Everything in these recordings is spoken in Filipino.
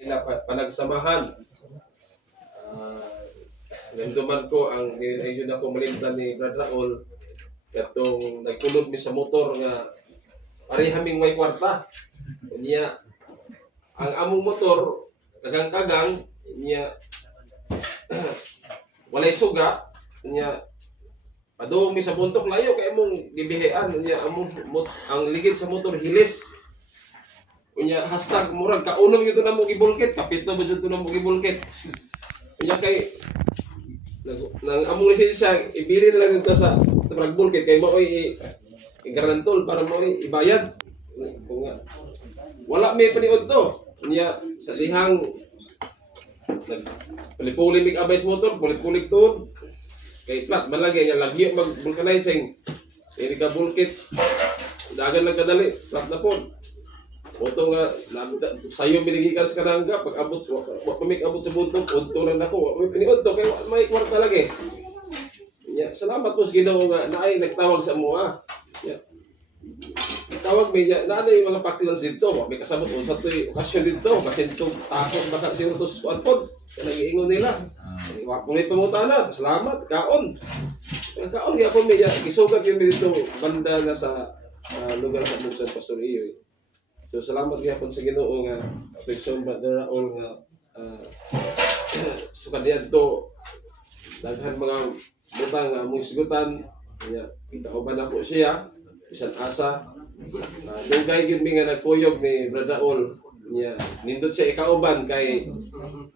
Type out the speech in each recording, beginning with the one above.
nila panagsamahan. Nanduman ko ang ayun ako malimtan ni Brad Raul katong nagkulod mi sa motor nga parehaming may kwarta. Niya ang among motor kagang-kagang niya walay suga niya padung mi sa buntok layo kay among gibihean niya among ang ligid sa motor hilis. Unya hashtag murag kaunong gyud na mo gibulkit kapito ba jud na mo gibulkit. Unya kay nang among lisensya ibili na lang ito sa bulkit kay maoy i-garantol para maoy ibayad. Wala may paniod to. Unya sa lihang puli-puli mig abay sa motor, puli-puli to. Kay flat malagay niya lagyo mag vulcanizing. Ini ka bulkit. Dagan lang kadali, flat na po. Oto nga sayo binigikan sa kanangga pag abot wa pamik abot sa buntok udto lang nako may piniod to kay may kwarta lagi. Ya, salamat po sa Ginoo nga naay nagtawag sa mua. Ya. Tawag media na yung mga paklans dito, may kasabot unsa toy okasyon dito kasi dito takot baka si utos pod nagiingon nila. Wa ko ni pangutana, salamat kaon. Kaon gyapon media gisugat yung dito banda na sa lugar sa Buksan Pastor Iyo. So salamat gyapon sa Ginoo nga Pigson Brad Raul nga sukadian to daghan mga butang nga mong sigutan nya kitauban ako siya bisan asa dugay gyud mi nga nagkuyog ni Brad Raul nya nindot siya ikauban kay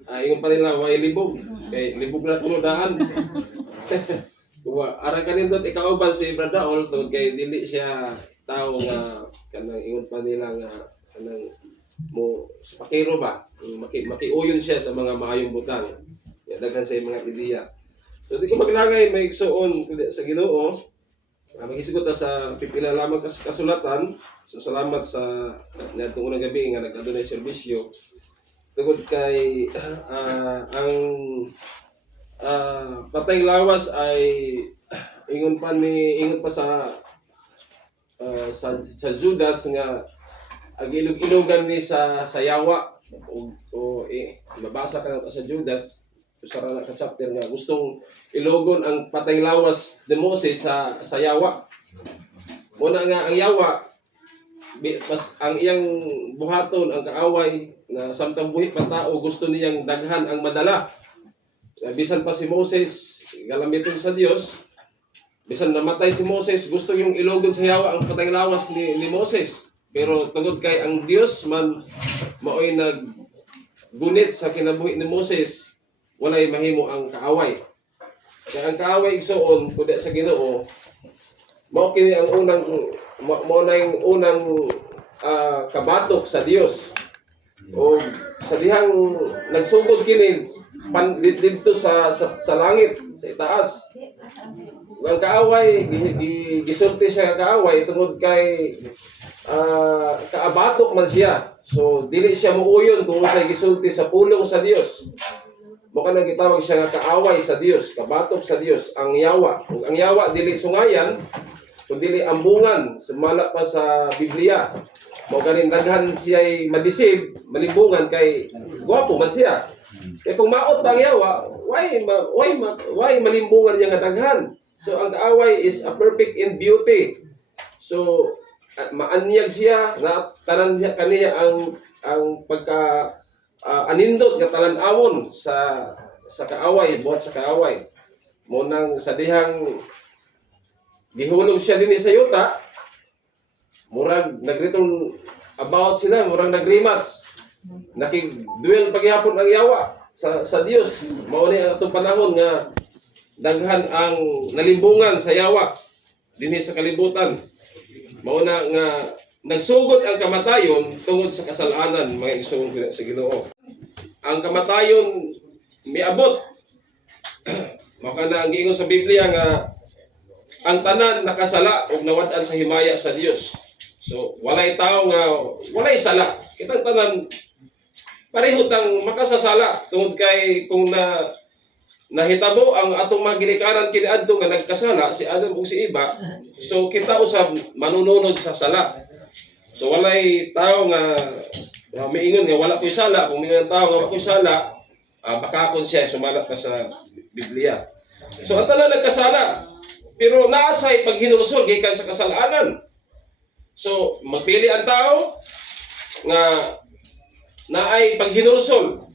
ingon pa nila way libog kay libog na kuno daan. Ara kanindot ikauban si Brad Raul tungod kay dili siya tao nga kanang ingon pa nila nga kanang mo sa pakiro ba makiuyon siya sa mga maayong butang ya daghan sa mga ideya. So di ko maglangay may igsuon sa Ginoo maghisgot sa pipila lamang kasulatan. So salamat sa niadtong unang gabi nga nag-adunay serbisyo tungod kay ang patay lawas ay ingon pa sa Judas nga agilog-ilogan ni sa yawa o mabasa ka sa Judas sa ka chapter nga gustong ilogon ang patay lawas ni Moses sa yawa. Muna nga ang yawa ang iyang buhaton ang kaaway na samtang buhi pa tao gusto niyang daghan ang madala. Bisan pa si Moses galamiton sa Dios. Bisan namatay si Moses, gusto yung ilogon sa yawa ang patay lawas ni Moses. Pero tungod kay ang Dios man maoy naggunit sa kinabuhi ni Moses, walay mahimo ang kaaway. Kaya ang kaaway igsuon kundi sa Ginoo, mao kini ang unang kabatok sa Dios. O sa dihang nagsugod kini didto sa langit, sa itaas. Ang kaaway gisulti siya kaaway tungod kay kaabatok man siya. So dili siya muuyon kung sa gisulti sa pulong sa Dios. Mo kanang gitawag siya nga kaaway sa Dios, kabatok sa Dios, ang yawa. Ug ang yawa dili sungayan, kun dili ambungan, sumala pa sa Biblia. Mo kaning daghan siya madisib, malimbungan kay gwapo man siya. Kaya kung maot pa ang yawa, why malimbungan niya nga daghan? So ang kaaway is a perfect in beauty. So maanyag siya na tanan kaniya ang pagka anindot nga talan-awon sa kaaway, buhat sa kaaway. Mo nang sa dihang gihulog siya dinhi sa yuta, murag nagreturn about sila, murag nagrematch. Nakig-duel paghihapon ang yawa sa Dios. Mao ni atong panahon nga daghan ang nalimbungan sa yawa dinhi sa kalibutan. Mao na nga nagsugod ang kamatayon tungod sa kasalanan mga igsoon sa Ginoo. Ang kamatayon miabot. Mao kana ang giingon sa Biblia nga ang tanan nakasala ug nawad-an sa himaya sa Dios. So walay tao nga walay sala. Kitang tanan pareho tang makasasala tungod kay kung nahitabo ang atong mga ginikanan kiniadto nga nagkasala si Adam ug si Eva. So kita usab manununod sa sala. So walay tao nga Miingon nga wala ko'y sala, kung may tao nga wala ko'y sala, bakakon siya, sumalat pa sa Biblia. So ang tanan nagkasala, pero naasay pag hinulusol gikan sa kasalanan. So magpili ang tao nga naay pag hinulusol.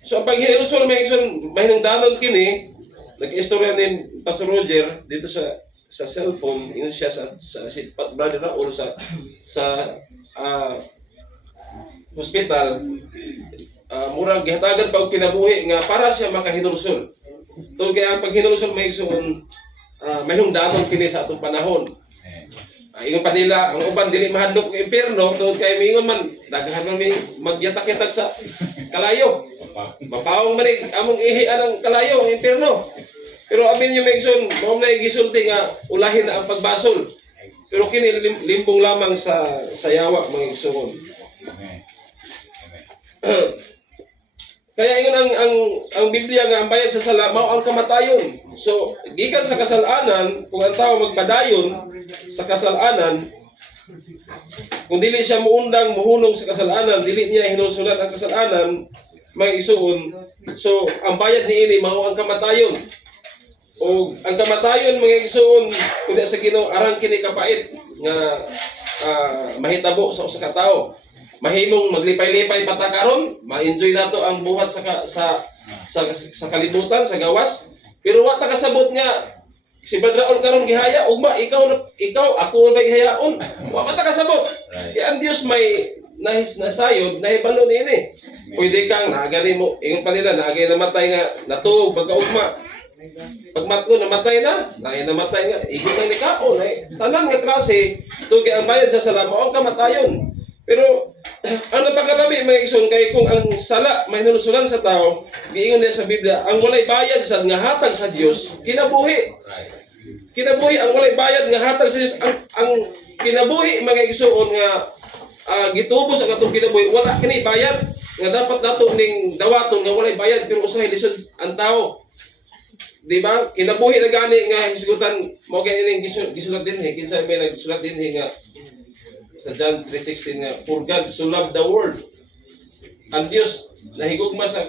So ang pag hinulusol may hinungdanon kini, nag-istorya ni Pastor Roger dito sa cellphone, ingon siya sa si Brother Raul sa hospital, murag gihatagan pa og kinabuhi nga para siya makahinulsol. Tungod kay ang paghinulsol may igsoon may hinungdanon kini sa atong panahon. Ingon pa nila ang uban dili mahadlok og impierno tungod kay miingon man daghan man magyatak-yatak sa kalayo. Mapawong man among ihian ang kalayo ang impierno. Pero amin yung Megson, mao na gisulti nga ulahin na ang pagbasol. Pero kini limpong lamang sa yawa mga igsoon. Kaya ingon ang Biblia nga ang bayad sa sala mao ang kamatayon. So gikan sa kasalanan, kung ang tao magpadayon sa kasalanan, kung dili siya muundang muhunong sa kasalanan, dili niya hinusulat ang kasalanan, mga igsoon. So ang bayad niini mao ang kamatayon. O ang kamatayon mga igsoon kundi sa Ginoo arang kini kapait nga mahitabo sa usa ka tawo. Mahimong maglipay-lipay bata karon, ma-enjoy nato ang buhat sa kalibutan, sa gawas. Pero wa ta kasabot nga si Badraol karon gihaya ugma ikaw ako ba gihayaon. Wa ta kasabot. Kaya ang Dios may nasayod nahibalo niini. Pwede kang naagani mo ingon pa nila naagay namatay nga natuog pagkaugma. Pagmatlo namatay na, namatay nga, igit ang nikaon, tanan nga klase, ito kaya ang bayad sa sala, ang kamatayon. Pero, ang napakalami, mga igsoon, kay kung ang sala, may nulusulan sa tao, giingon niya sa Biblia, ang walay bayad sa nga hatag sa Dios, kinabuhi. Kinabuhi, ang walay bayad nga hatag sa Dios, ang kinabuhi, mga igsoon, nga gitubos ang atong kinabuhi, wala kini bayad, nga dapat nato ning dawaton, nga walay bayad, pero usahay lisod ang tao. Di ba? Kinabuhi na gani nga hisgutan mo kay ining gisulat din kinsa may nagsulat din nga sa John 3:16 nga for God so loved the world. Ang Dios nahigugma sa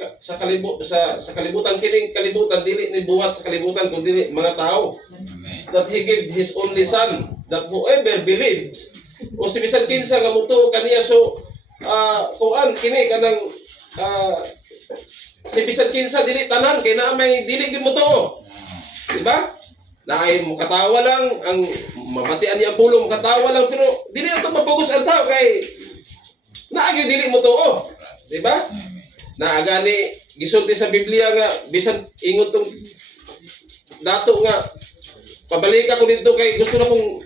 kalibutan kining kalibutan dili ni buhat sa kalibutan kundi mga tao. That He gave His only Son that whoever believes o si bisan kinsa nga mutuo kaniya so kuan kini kanang si bisan kinsa dili tanan kay naa may dili gyud mo to. Di ba? Naay mo katawa lang ang mamatian niya ang pulo mo katawa lang pero dili ato mapugos ang tao kay naa gyud dili mo to. Di ba? Naa gani gisulti sa Biblia nga bisan ingon tong dato nga pabalik ako dito kay gusto na kong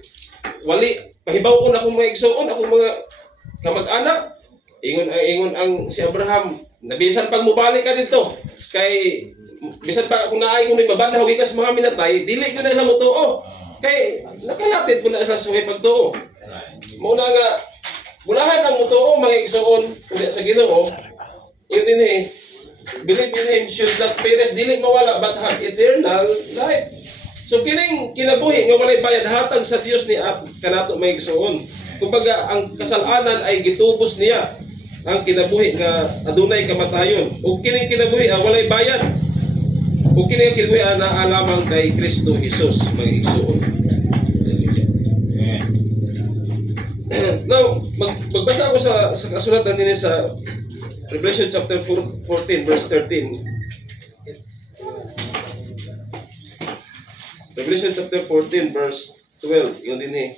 wali pahibaw ko na akong mga igsoon akong mga kamag-anak. Ingon ang si Abraham nabisan pag mubalik ka dito kay bisan pa kung naay kung may babanda gikas mga minatay dili ko na sa mutuo kay nakalatid ko na sa suhay pagtuo mo na nga bulahan ang mutuo mga igsoon kundi sa Ginoo yun din believe in Him should not perish dili mawala but have eternal life. So kining kinabuhi nga walay bayad hatag sa Dios ni kanato mga igsoon. Kumbaga ang kasalanan ay gitubos niya ang kinabuhi nga adunay kamatayon. Ug kining kinabuhi walay bayad. Ug kining kinabuhi naa lamang kay Kristo Jesus mga igsoon. Now, magbasa ako sa kasulatan din sa Revelation chapter 14 verse 13. Revelation chapter 14 verse 12. Yun din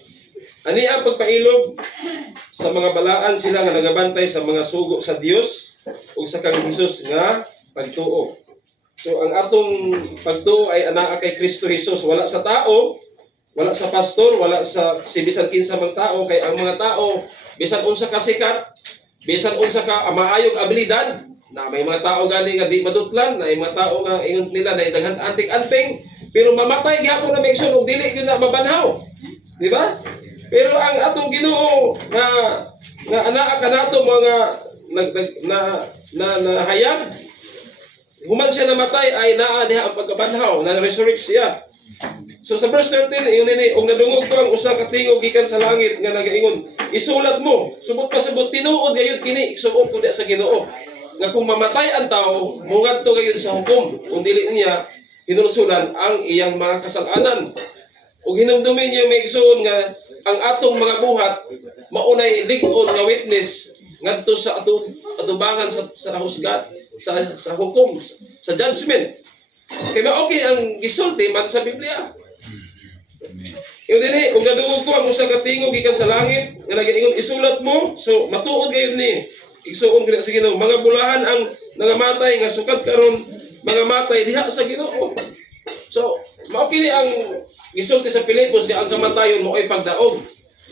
Ani ang pagpailog sa mga balaan sila nga nagabantay sa mga sugo sa Dios ug sa kang Hesus nga pagtuo. So ang atong pagtuo ay anaa kay Kristo Jesus, wala sa tao, wala sa pastor, wala sa bisan kinsa mang tao kay ang mga tao bisan unsa ka sikat, bisan unsa ka maayog abilidad, na may mga tao gani nga di madutlan, na may mga tao nga ingon nila na daghan anting-anting, pero mamatay gyapon na megson ug dili gyud na mabanhaw. Di ba? Pero ang atong Ginoo nga anaa kanato mga hayag human siya namatay ay naa diha ang pagkabanhaw na resurrect siya. So sa verse 13, iyon nini, og nadungog ko ang usa ka tingog gikan sa langit nga nagaingon, isulat mo, subot pa subot tinuod gayud kini, igsuon ko sa Ginoo. Nga kung mamatay ang tao, mungadto gayud sa hukom, kung dili niya hinulsulan ang iyang mga kasalanan. Ug hinumdumi niya may igsuon nga ang atong mga buhat maunay lig-on nga witness ngadto sa atubangan sa husgat, sa hukom, sa judgment. Kaya okay ang gisulti man sa Biblia. Yung dinhi, kung nadungog ko ang usa ka tingog gikan sa langit, nga nagaingon isulat mo, so matuod gayud ni. Igsuon ko sa Ginoo, mga bulahan ang nangamatay nga sukat karon mga matay diha sa Ginoo. So, mao kini ang gisulti sa Pilipos nga ang kamatayon mo ay pagdaog.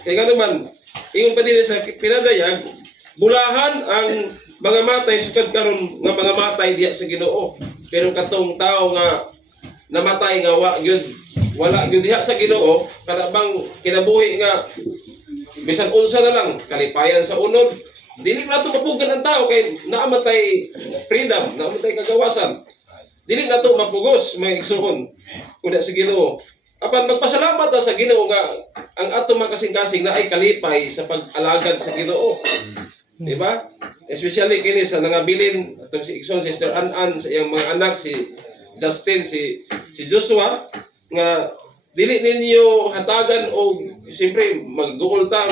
Kaya nga naman, ingon pa din sa pinadayag, bulahan ang mga matay sukat karon nga mga matay diha sa Ginoo. Pero katong tao nga namatay nga wala gyud diha sa Ginoo, kada bang kinabuhi nga bisan unsa na lang kalipayan sa unod, dili nato mapugan ang tao kay naamatay freedom, naamatay kagawasan. Dili nato mapugos mga igsuon kuda sa Ginoo. Apan magpasalamat ta sa Ginoo nga ang ato mga kasing-kasing na ay kalipay sa pag-alagad sa Ginoo. Di ba? Especially kini sa nangabilin atong si Ikson, Sister An sa iyang mga anak, si Justin, si Joshua, nga dili ninyo hatagan o siyempre mag-goal ta,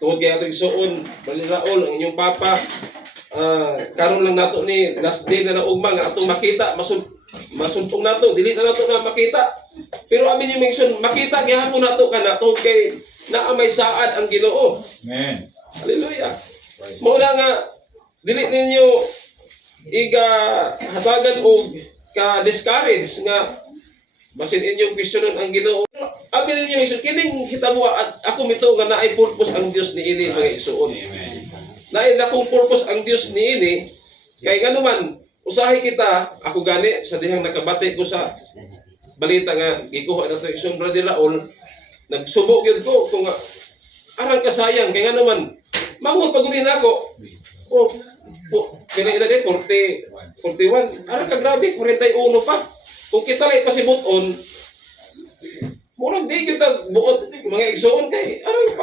tuod kay ato igsuon, baliraol ang inyong papa. Karon lang nato ni last day na naugma nga atong makita, masuntong nato, dili na nato na makita. Pero amin yung mention, makita gihapon nato kana tuod kay naa may saad ang Ginoo. Amen. Hallelujah. Muna nga, dili ninyo hatagan o ka-discourage nga basin inyong questionon ang Ginoo. Abi ninyo isod kining hitabo at ako mito nga naay purpose ang Dios niini mga igsuon. Naay akong purpose ang Dios niini kay nganuman usahay kita ako gani sa dihang nakabati ko sa balita nga gikuha nato igsoon Brother Raul, nagsubo gyud ko kung arang kasayang kay nganuman manghod pagulin ako. Kaya edad 41. Arang ka grabe, 41 pa. Kung kita lang pasibuton, murag di kita buot mga igsoon kay arang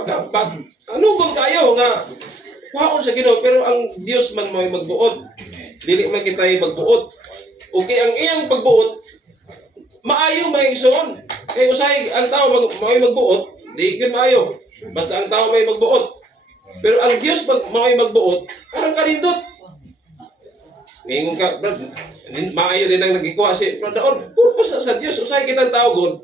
anugol kayo nga kuhaon sa Ginoo, pero ang Dios man may magbuot. Dili man kita magbuot. Okay, ang iyang pagbuot maayo mga igsoon. Kay usahay ang tao may magbuot, di gyud maayo. Basta ang tao may magbuot. Pero ang Diyos may magbuot, parang kalindot. Ngayon ka, brad, maayo din ang nagikuha si Brad Daon. Purpose na sa Diyos. Usay kitang tao, God.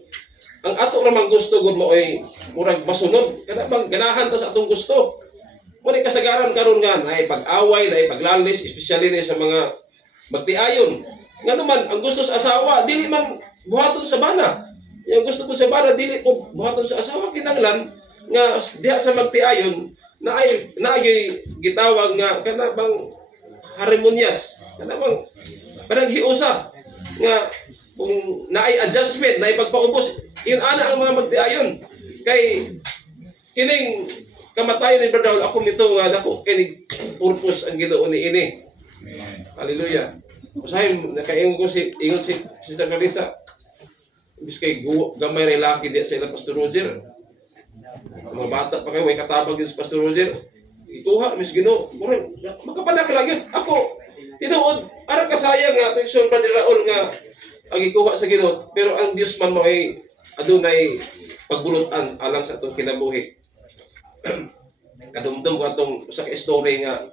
Ang ato ramang gusto, God, mo ay murag masunod. Kana bang ganahan ta sa atong gusto. Muna kasagaran karon nga, na pag-away, na paglalis, especially na sa mga magtiayon. Nga naman, ang gusto sa asawa, dili man buhaton sa bana. Yung gusto ko sa bana, dili ko buhaton sa asawa. Kinanglan, nga diha sa magtiayon, na ay gitawag nga kana bang harmonious, kana bang panaghiusa nga kung naay adjustment, naay pagpaubos, yun ana ang mga magtiayon. Kay kining kamatayon ni Brother Raul, ako nito nga dako kining purpose ang Ginoo ni ini. Hallelujah. Usahay nakaingon ko ingon si Sister Carissa, biskay gamay ra laki di sa ila Pastor Roger. Mga bata pa kayo, may katabag yun sa Pastor Roger. Ikuha, Miss Ginoo. Makapanak lang yun. Ako, tinuod, arang kasayang nga, ito Brother Raul nga, ang ikuha sa Ginoo. Pero ang Diyos man mo ay adunay pagbulutan alang sa itong kinabuhi. Kadumdum ko itong sa story nga,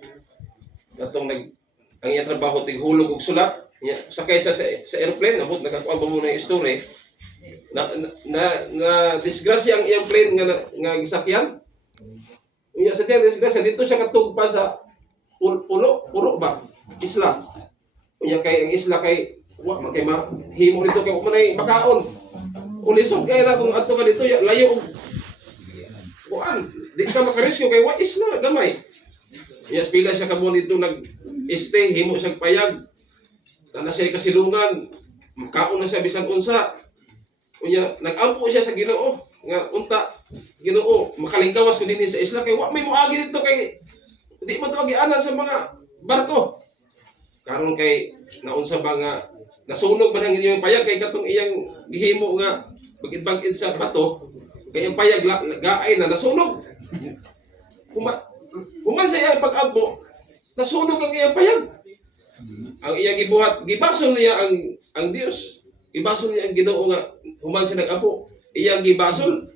ang iyang trabaho, tighulog og sulat. Sakay sa airplane, nakakuha ba muna yung story. Na disgrasya ang iyang plane nga gisakyan. Unya sa tiyang disgrasya dito siya katugpa sa puro ba isla. Unya kay ang isla kay wa man kay mahimo dito kay manay makaon. Ulisod kay na kung adto ka dito layo og kuan. Di ka makarescue kay wa isla gamay. Yes, pila siya kamo dito nag-stay, himo siya payag. Kana siya kasilungan, makaon na siya bisan unsa. Unya nag-ampo siya sa Ginoo nga unta Ginoo makalingkawas ko dinhi sa isla kay wa may moagi dito kay di man to agianan sa mga barko. Karon kay naunsa ba nga nasunog man ang inyong payag kay katong iyang gihimo nga bagid-bagid sa bato kay ang payag gaay na nasunog. Human sa iyang pag-ampo, nasunog ang iyang payag. Ang iyang gibuhat, gibasol niya ang Dios. Gibasol niya ang Ginoo nga human siya nag-ampo. Iyang gibasol.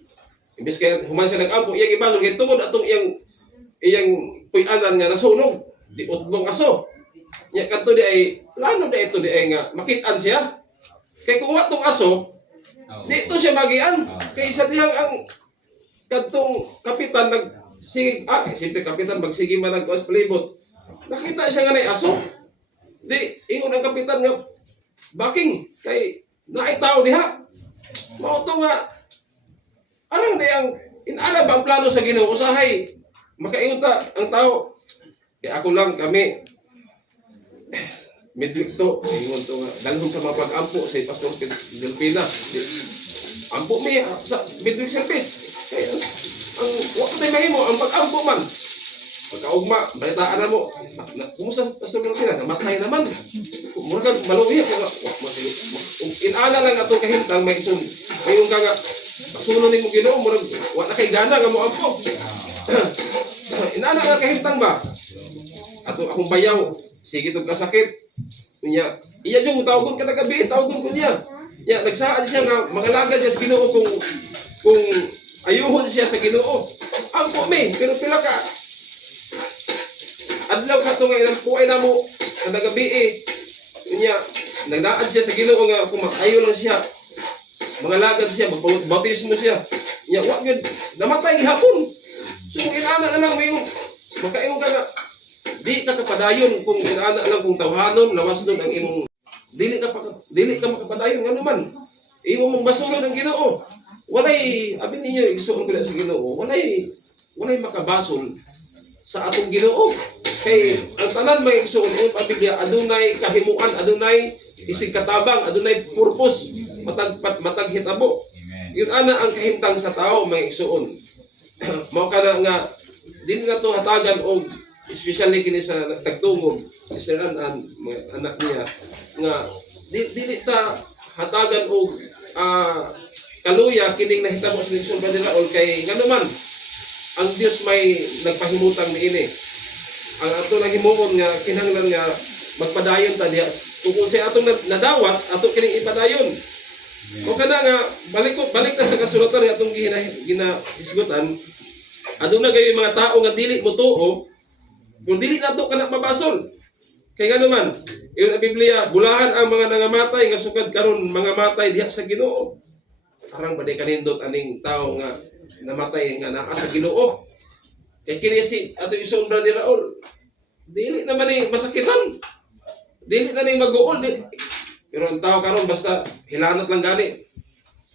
Imbes kaya human siya nag-ampo, iyang gibasol kay tungod atong iyang puy-anan nga nasunog. Di utlong aso. Nya kadto di ay plano di ito di ay nga makit-an siya. Kay kung wa tong aso, di ito siya magian. Kay sa dihang ang kadtong kapitan sige, siyempre kapitan magsige man nag-os palibot. Nakita siya nga na aso. Di, ingon ang kapitan nga baking kay naay tao diha. Mao to nga arang di ang inana ba ang plano sa Ginoo usahay makaingon ta ang tao. Kay ako lang kami midweek to, ingon to nga dalhon sa mga pag-ampo sa Pastor Delpina. Ampo mi sa midweek service. Kay ang wa tay mahimo ang pag-ampo man. Pagkaugma, balitaan na mo. Kumusta Pastor Delpina? Namatay naman. Murag maluhi ko nga. Inana lang ato kahimtang may isun. Mayon ka nga pasunon nimo Ginoo murag wa na kay gana nga mo ampo. Inana nga kahimtang ba? Ato akong bayaw, sige tong kasakit. Nya, iya jung tawgon ka gabi, tawgon ko niya. Nya nagsaad siya nga mangalagad siya sa Ginoo kung ayuhon siya sa Ginoo. Ampo mi, pero pila ka adlaw ka to nga ilang puay na mo kada gabi Nya nagdaad siya sa Ginoo nga kung makayo lang siya. Mangalagad siya, magbautismo siya. Nya wa gyud namatay gihapon. So kung inana na lang mayon makaingon ka nga di ka kapadayon kung inaana lang kung tawhanon lawas nun ang imong dili ka makapadayon ngano man imo mong basulod ang Ginoo walay abin ninyo igsuon ko sa Ginoo walay makabasol sa atong Ginoo kay ang tanan may igsuon ang Biblia adunay kahimuan adunay isig katabang adunay purpose matag hitabo yun ana ang kahimtang sa tao may igsuon mao kana nga dili na to hatagan og especially kini sa tagtungog si Sir Anan mga anak niya nga dili ta hatagan og kaluya kining nahitabo sa Luzon Badiraol kay ngano man ang Dios may nagpahimutang niini ang ato naghimuon nga kinahanglan nga magpadayon ta diha kung sa atong nadawat ato kining ipadayon o kana nga balik ta sa kasulatan nga atong ginahisgutan aduna gay mga tao nga dili motuo kung dili nato kana mabasol. Kay ngano man, iyon ang Biblia, bulahan ang mga nangamatay nga sukad karon mga matay diha sa Ginoo. Arang ba kanindot aning tao nga namatay nga naa sa Ginoo. Kay kini si ato isong brother Raul. Dili naman ni masakitan. Dili na ni mag-uol. Pero ang tao karon basta hilanat lang gani.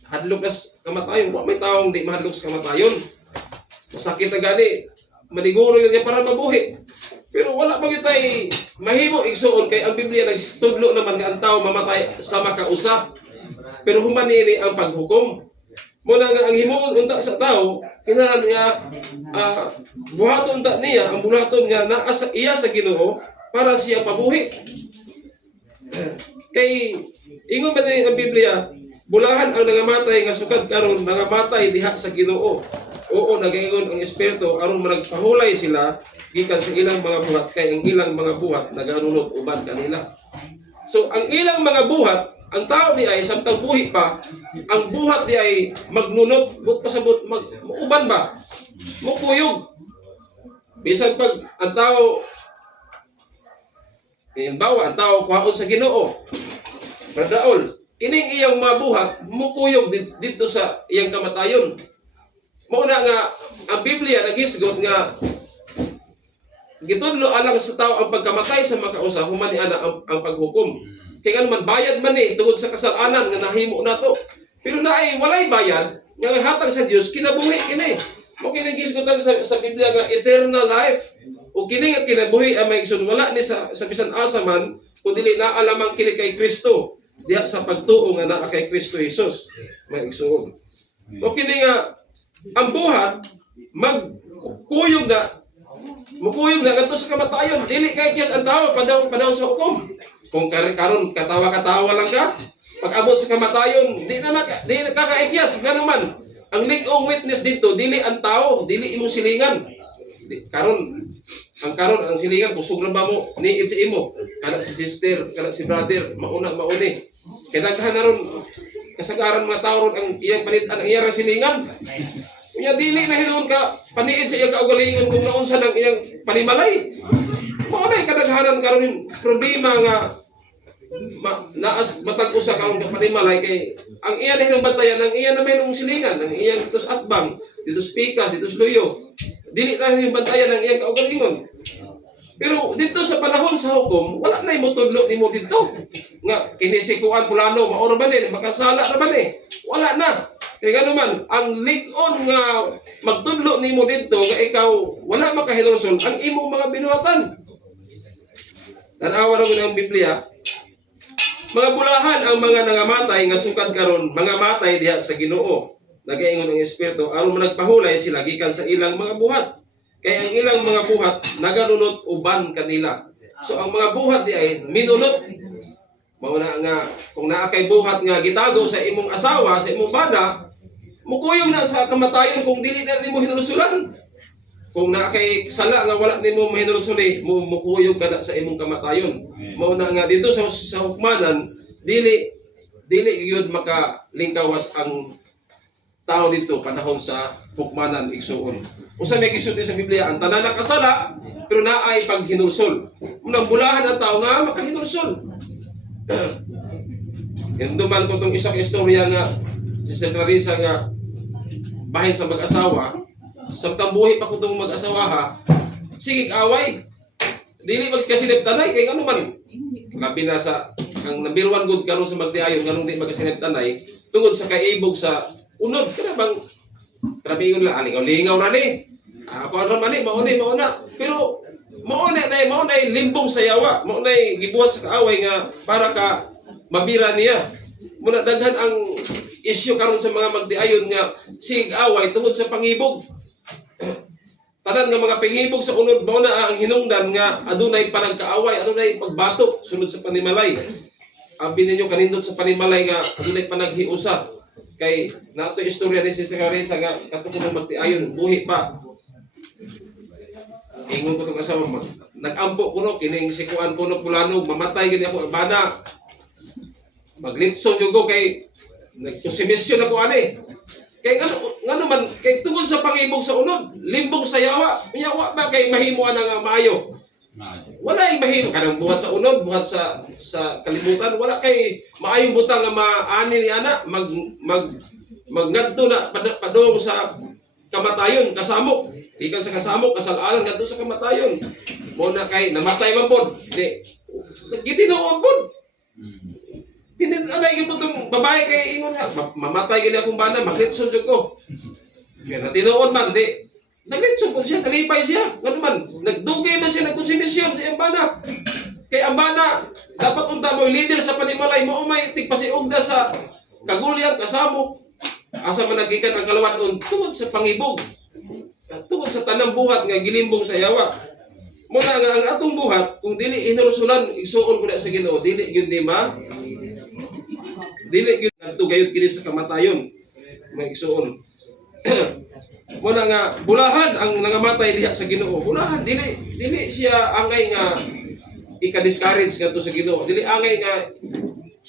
Hadlok kas kamatayon. Wa may taong di mahadlok sa kamatayon. Masakit na gani. Maniguro yun para mabuhi. Pero wala pa tay mahimo igsuon kay ang Biblia nagstudlo naman nga ang tao mamatay sa makausa. Pero human niini ang paghukom. Muna nga ang himuon unta sa tao kinahanglan nga buhaton ta niya ang buhaton nga naa sa iya sa Ginoo para siya pabuhi. Kay ingon man ang Biblia bulahan ang nangamatay nga sukad karon nangamatay diha sa Ginoo. Oo, nagaingon ang Espiritu aron magpahulay sila gikan sa ilang mga buhat kay ang ilang mga buhat naganunot uban kanila. So ang ilang mga buhat, ang tao di ay samtang buhi pa, ang buhat di ay magnunot, but pasabot uban ba? Mukuyog. Bisan pag ang tao halimbawa, ang tao kuhaon sa Ginoo. Bradaol, kining iyang mga buhat mukuyog dito sa iyang kamatayon. Mauna nga, ang Biblia naghisgot nga gitudlo alang sa tao ang pagkamatay sa makausa, human ana ang paghukom. Kaya man bayad man tungod sa kasalanan nga nahimo nato. Pero naay walay bayad nga hatag sa Dios kinabuhi kini. Mo kini gisgot sa Biblia nga eternal life. O kini nga kinabuhi ang may igsoon wala ni sa bisan asa man kun dili na alamang kini kay Kristo diha sa pagtuo nga naa kay Kristo Jesus may igsoon. O kini nga ang buhat mukuyog na kadto sa kamatayon dili kay Diyos ang tao padawon sa hukom Kung karon katawa-katawa lang ka, pag abot sa kamatayon, di na kakaikyas. Nga naman, ang ligong witness dito, dili ang tao, dili imong silingan. Karon ang silingan, kung suglan ba mo, niid si imo, kana si sister, kana si brother, mauni. Kaya daghan na ron, kasagaran mga tao ron ang iyang panitan, ang iyang silingan. Kaya dili na hinuon ka, paniid sa iyang kaugalingon kung naunsa ng iyang panimalay. Maunay kadaghanan karon problema nga naas matag usa karon ka panimalay kay ang iya na bantayan ang iya na may nung silingan ang iyang dito sa atbang dito sa pikas dito sa luyo dili tayo yung bantayan ang iyang kaugalingon. Pero dito sa panahon sa hukom wala na imo tudlo nimo dito nga kinisikuan pulano maoro ba ni makasala na ba ni wala na kay gano man ang lig-on nga magtudlo nimo dito nga ikaw wala makahinulsol ang imong mga binuhatan. Tanawa ra ang Biblia. Mga bulahan ang mga nangamatay nga sukad karon, mga matay diha sa Ginoo. Nagaingon ang Espiritu aron managpahulay sila gikan sa ilang mga buhat. Kay ang ilang mga buhat naganunot uban kanila. So ang mga buhat di ay minunot. Mao na nga kung naa kay buhat nga gitago sa imong asawa, sa imong bana, mukuyog na sa kamatayon kung dili na nimo hinulusulan. Kung na kay sala nga wala nimo mahinulusuli, mukuyog ka na sa imong kamatayon. Mao na nga dito sa hukmanan, dili gyud makalingkawas ang tao dito panahon sa hukmanan igsuon. Usa may gisulti sa Biblia, ang tanan nakasala pero naay paghinulsol. Unang bulahan ang tao nga makahinulsol. Hinduman ko tong isang istorya nga Sister Clarissa nga bahin sa mag-asawa. Samtang buhay pa ko itong mag-asawa ha, sige away. Dili magkasinip tanay, kay ano man. Labi na sa, ang number one good karon sa magdiayon, kanong di magkasinip tanay, tungod sa kaibog sa unod. Kaya bang, grabe yun lang, alingaw-lingaw na ni. Ako ano man ni, mauna. Pero, mauna limbong sa yawa. Mauna gibuhat sa kaaway nga, para ka mabira niya. Muna daghan ang isyu karon sa mga magdiayon nga, sig away tungod sa pangibog. Tanan nga mga pangibog sa unod mao na ang hinungdan nga adunay panagkaaway, adunay pagbatok sulod sa panimalay. Abi ninyo kanindot sa panimalay nga adunay panaghiusa. Kay nato istorya ni Sister Clarissa nga katukod magtiayon buhi pa. Ingon ko tong asawa mo. Nag-ampo kuno kining sikuan kuno pulano mamatay gid ako bana. Maglitso jud ko kay nagkusimisyon ako ani. Kay ngano man kay tungod sa pangibog sa unod, limbong sa yawa. Yawa ba kay mahimuan nga maayo? Wala ay mahimo kanang buhat sa unod, buhat sa kalibutan, wala kay maayong butang nga maani ni ana magngadto na padung sa kamatayon, kasamok. Ikan sa kasamok, kasalanan ngadto sa kamatayon. Mo na kay namatay man pod. Di gitinuod pod. Anay gyud tong babae kay ingon nga mamatay gid akong bana maglitson jud ko. Kaya natinuod man di naglitson po siya, talipay siya. Ngano man nagdugay man siya nagkonsumisyon sa iyang bana. Kay ang bana dapat unta mo leader sa panimalay mo may tigpasiugda sa kagulyan kasamo. Asa man nagikan ang kalawan tungod sa pangibog. Tungod sa tanang buhat nga gilimbong sa yawa. Muna nga ang atong buhat kung dili hinulusulan igsuon ko na sa Ginoo dili gyud di ma dili gyud adto gayud kini sa kamatayon may igsuon. Muna nga bulahan ang nangamatay diha sa Ginoo. Bulahan dili siya angay nga ika-discourage ngadto sa Ginoo. Dili angay nga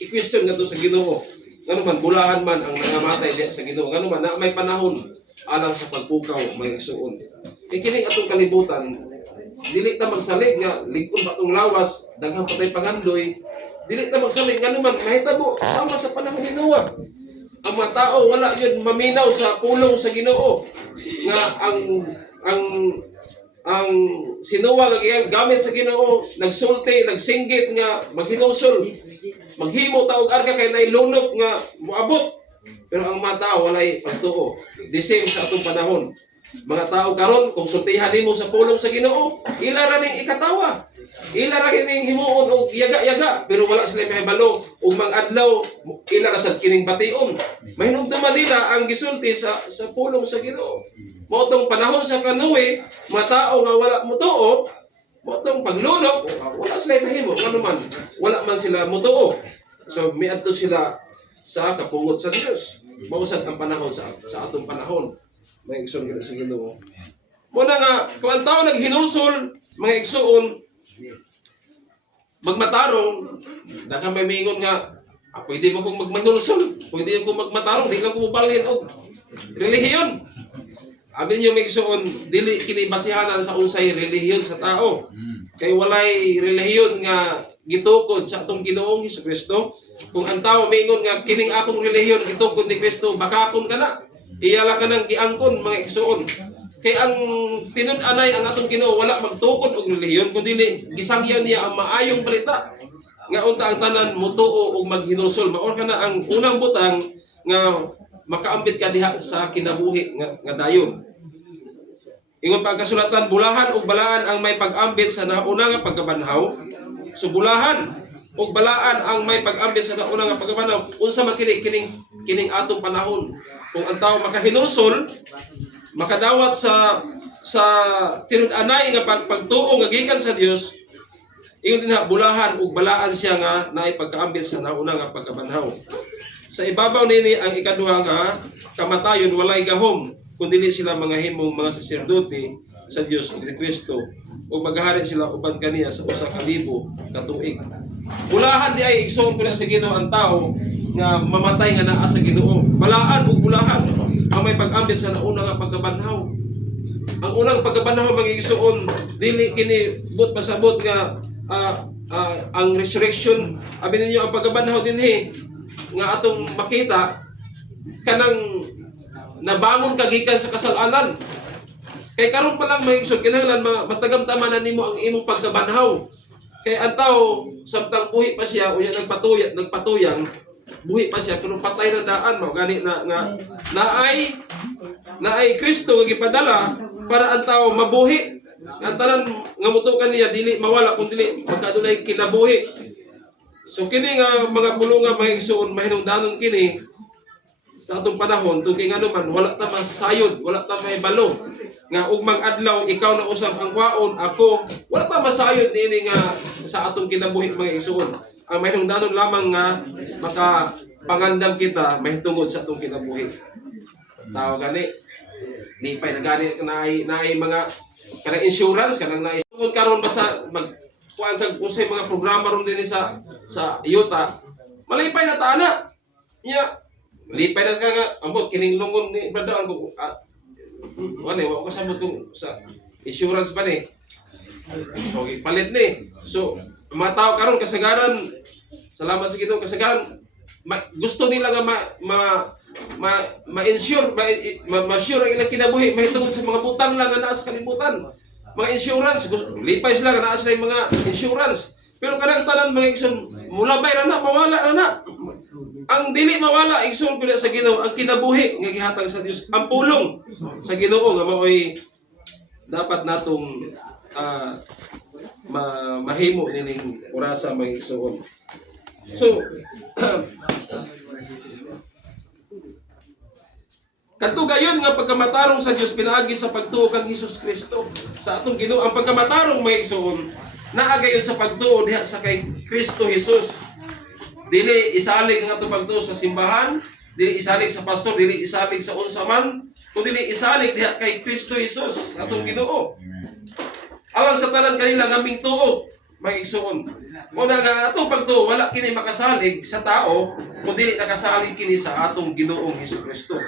i-question ngadto sa Ginoo. Ngano man bulahan man ang nangamatay diha sa Ginoo. Ngano man na may panahon alang sa pagpukaw may igsuon. Kini atong kalibutan dili ta magsalig nga ligkon ba tong lawas daghang patay pangandoy. Dili ta magsalig nga naman mahitabo sama sa panahon ni Noah. Ang mga tao wala yun maminaw sa pulong sa Ginoo nga ang si Noah nga gamit sa Ginoo nagsulti nagsinggit nga maghinulsol maghimo ta og arka kay nailunok nga moabot. Pero ang mga tao walay pagtuo. The same sa atong panahon. Mga tao karon kung sultihan nimo sa pulong sa Ginoo ila ra ning ikatawa. Ila ra kining himuon og yaga-yaga pero wala sila mahibalo ug mag-adlaw ila ra sad kining bation. Mahinumduman nila ang gisulti sa pulong sa Ginoo. Mo tong panahon sa Kanoe, mga tao nga wala motuo, Motong paglunok, wala sila mahimo, ano man, wala man sila mutuo. So miadto sila sa kapungod sa Dios. Mausad ang panahon sa atong panahon. May igsoon gid sa Ginoo. Muna nga kung ang tao naghinulsol, mga igsoon, magmatarong, daghang may mingon nga, pwede mo kong magmanulsol, pwede akong magmatarong, di lang ko mubalhin og relihiyon. Abi niyo may igsoon, dili kini basihanan sa unsay relihiyon sa tao. Kay walay relihiyon nga gitukod sa atong Ginoong Hesukristo. Kung ang tao mingon nga kining akong relihiyon gitukod ni Kristo, bakakon ka na. Iyala ka nang giangkon mga igsoon. Kay ang tinud-anay ang atong Ginoo wala magtukod og relihiyon kundi gisangyan niya ang maayong balita. Nga unta ang tanan mutuo og maghinulsol. Maor ka na ang unang butang nga makaambit ka diha sa kinabuhi nga dayon. Ingon pa ang kasulatan, bulahan ug balaan ang may pag-ambit sa nauna nga pagkabanhaw. So bulahan ug balaan ang may pag-ambit sa nauna nga pagkabanhaw. Unsa man kining atong panahon. Kung ang tawo makahinulsol, makadawat sa tinud-anay nga pagtuo nga gikan sa Dios, ingon din bulahan ug balaan siya nga naay pagkaambit sa nauna nga pagkabanhaw. Sa ibabaw nini ang ikaduha nga kamatayon walay gahom kundi sila mga himong mga saserdote sa Dios ug ni Kristo ug maghari sila uban kaniya sa usa ka libo ka tuig. Bulahan di ay igsoon ko na sa Ginoo ang tao nga mamatay nga naa sa Ginoo. Balaan ug bulahan ang may pag-ambit sa nauna nga pagkabanhaw. Ang unang pagkabanhaw mga igsoon dili kini but pasabot nga ang resurrection. Abi ninyo ang pagkabanhaw dinhi nga atong makita kanang nabangon ka gikan sa kasalanan. Kay karon pa lang mahigsod kinahanglan matagamtamanan nimo ang imong pagkabanhaw. Kay ang tao samtang buhi pa siya unya nagpatuyang buhi pa siya pero patay na daan mo gani na naay Kristo nga gipadala para ang tao mabuhi. Ang tanan nga mutukan niya dili mawala kun dili magkadulay kinabuhi. So kini nga mga pulunga mga igsoon mahinungdanon kini sa atong panahon tungkol nga naman wala ta masayod, wala ta mahibalo nga ugmang adlaw ikaw na usab ang kwaon ako wala ta masayod dinhi nga sa atong kinabuhi mga igsoon. Ang mahinungdanon lamang nga makapangandam kita mahitungod sa atong kinabuhi. Tao gani lipay na gani naay mga kanang insurance kanang naay tungod karon basta mag kuan kag usay mga programa ron dinhi sa yuta malipay na taana nya lipay na ka nga ambot kining lungon ni brother ko wala wa ko sabot kung sa insurance pa ni okay palit ni so mga tao karon kasagaran salamat sa Ginoo kasagaran gusto nila nga ma-insure ma-sure ang ilang kinabuhi mahitungod sa mga butang lang nga naa sa kalibutan mga insurance lipay sila nga naa sila mga insurance pero kanang tanan mga igsoon mulabay ra na mawala ra na ang dili mawala igsoon ko sa Ginoo ang kinabuhi nga gihatag sa Dios ang pulong sa Ginoo nga maoy dapat natong mahimo nining orasa mga igsoon. So kadto gayon nga pagkamatarong sa Dios pinaagi sa pagtuo kang Hesus Kristo sa atong Ginoo ang pagkamatarong mga igsoon naa gayon sa pagtuo diha sa kay Kristo Hesus. Dili isalig ang atong pagtuo sa simbahan, dili isalig sa pastor, dili isalig sa unsa man, kundi dili isalig diha kay Kristo Hesus atong Ginoo. Alang sa tanan kanila nga mingtuo mga igsoon. Muna nga atong pagtuo wala kini makasalig sa tao kundi nakasalig kini sa atong Ginoong Hesukristo.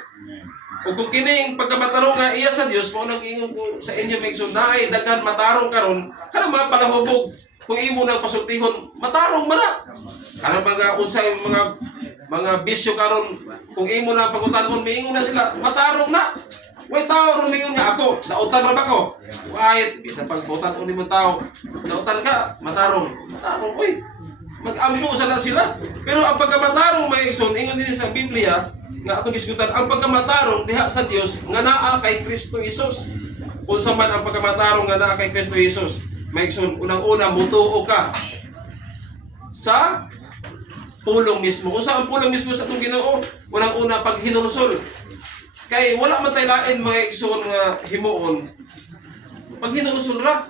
Ug kung kining pagkamatarong nga iya sa Dios mao nang ingon ko sa inyo mga igsoon naay daghan matarong karon kanang mga palahubog kung imo nang pasultihon matarong man kanang mga unsay mga bisyo karon kung imo na pangutanon miingon na sila matarong na. Way tao ron mingon nga ako, dautan ra ba ko? Wait, bisa pagbutan ko nimo tao. Dautan ka, matarong. Matarong oy. Mag-ambo sana sila. Pero ang pagkamatarong may igsoon ingon din sa Biblia nga atong gisgutan, ang pagkamatarong diha sa Dios nga naa kay Kristo Hesus. Unsa man ang pagkamatarong nga naa kay Kristo Hesus? May igsoon unang-una mutuo ka sa pulong mismo. Unsa ang pulong mismo sa atong Ginoo? Unang-una pag hinulsol. Kay wala man tay lain mga igsoon nga himuon pag hinulsol ra.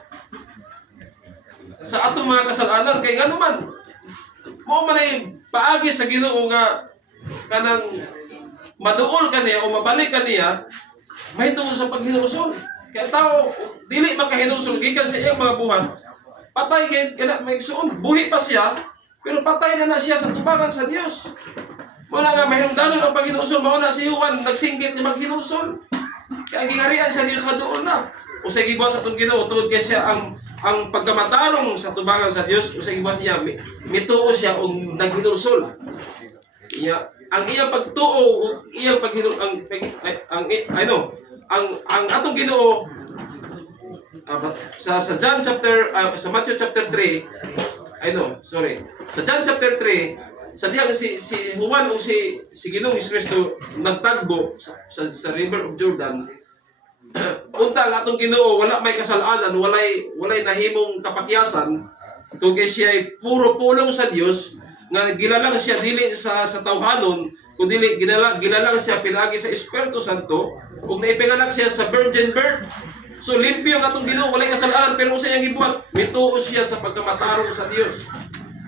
sa atong mga kasalanan kay ngano man mao man ay paagi sa Ginoo nga kanang maduol kaniya o mabalik kaniya mahitungod sa paghinulsol. Kaya tao dili makahinulsol gikan sa iyang mga buhat, patay kay kana maigsuon, buhi pa siya pero patay na siya sa tubangan sa Dios. Muna nga mahinungdanon ang paghinulsol, mao na si Juan nagsinggit nga maghinulsol. Kaya gingarian sa Dios nga doon na. Usay gibuhat sa tong Ginoo tungod kay siya ang pagkamatarong sa tubangan sa Dios, usay gibuhat niya mituo siya og naghinulsol. Iya ang iyang pagtuo ug iyang ang atong Ginoo sa John chapter sa Matthew chapter 3 sa John chapter 3 sa diyang si Juan o si Ginoong Jesucristo nagtagbo sa River of Jordan. Unta atong Ginoo wala may kasalanan, walay nahimong kapakyasan, tungkol siya ay puro pulong sa Dios nga gilalang siya dili sa tawhanon kundi gilalang siya pinagi sa Espiritu Santo ug naipinganak siya sa virgin birth. So limpyo ang atong Ginoo, walay kasalanan, pero sa iyang gibuhat mituo siya sa pagkamatarong sa Dios.